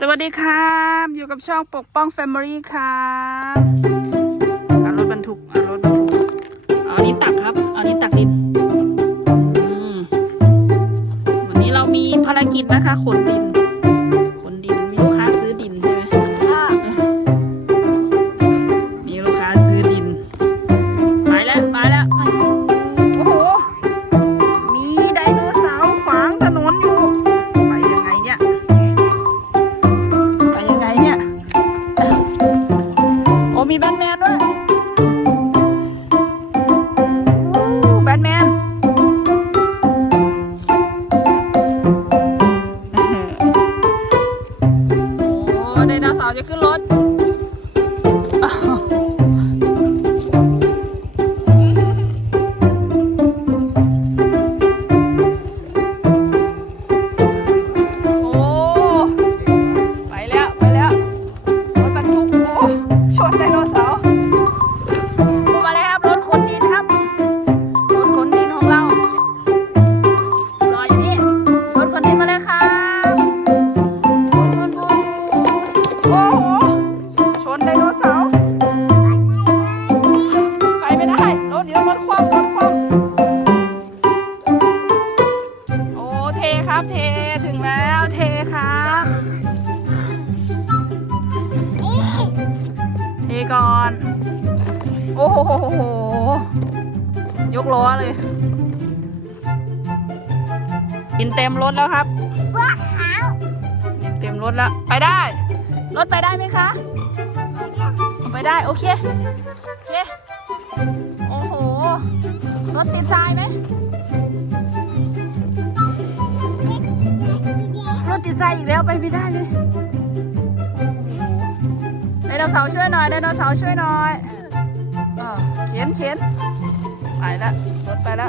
สวัสดีครับอยู่กับช่องปกป้อง Family ครับเอารถบรรทุกเอารถบรรทุกเอาอันนี้ตักครับเอาอันนี้ตักดินวันนี้เรามีภารกิจนะคะขนดิน ด้วยโอ้แบทแมนโอ้ไดโนเสาร์จะขึ้นรถ โนเสาร์ไปไม่ได้รถเดี๋ยวรถคว่ำรถคว่ำโอ้เทครับเทถึงแล้วเทครับ เทก่อน โอ้โหโหโหยกล้อเลยกินเต็มรถแล้วครับกินเต็มรถแล้ว ไปได้ รถไปได้ไหมคะ ไปได้ โอเค โอเค โอ้โห รถติดทรายไหมรถติดทรายอีกแล้วไปไม่ได้เลยไดโนเสาร์ช่วยหน่อยไดโนเสาร์ช่วยหน่อยเออเข็นเข็นไปล้วรถไปแล้ว